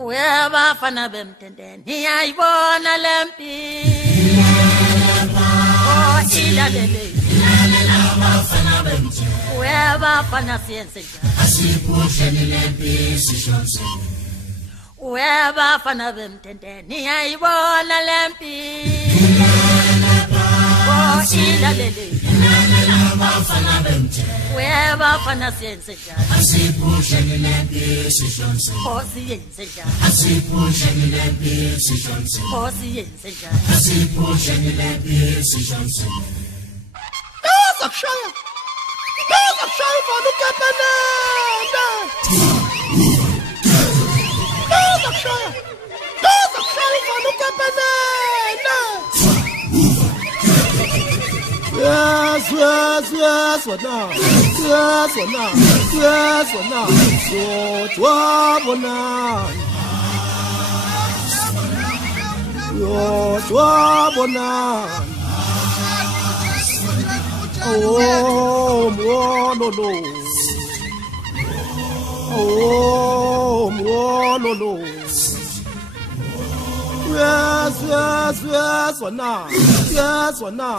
Uyabafana bemtendeni ngiyayibona lempi oh ilalele abafana bemtendeni uyabafana siyenze njani asiphusheni lempi sishonse uyabafana bemtendeni ngiyayibona lempi oh ilalele abafana bemtendeni uyabafana siyenze njani asiphusheni lempi sishonse oh siyenze njani asiphusheni lempi sishonse oh siyenze njani asiphusheni lempi sishonse Zakushaya ufana ukepenene Zakushaya ufana ukepenene Yes, wena Yotwabona Oh, mwololo Oh, mwololo Yes, wena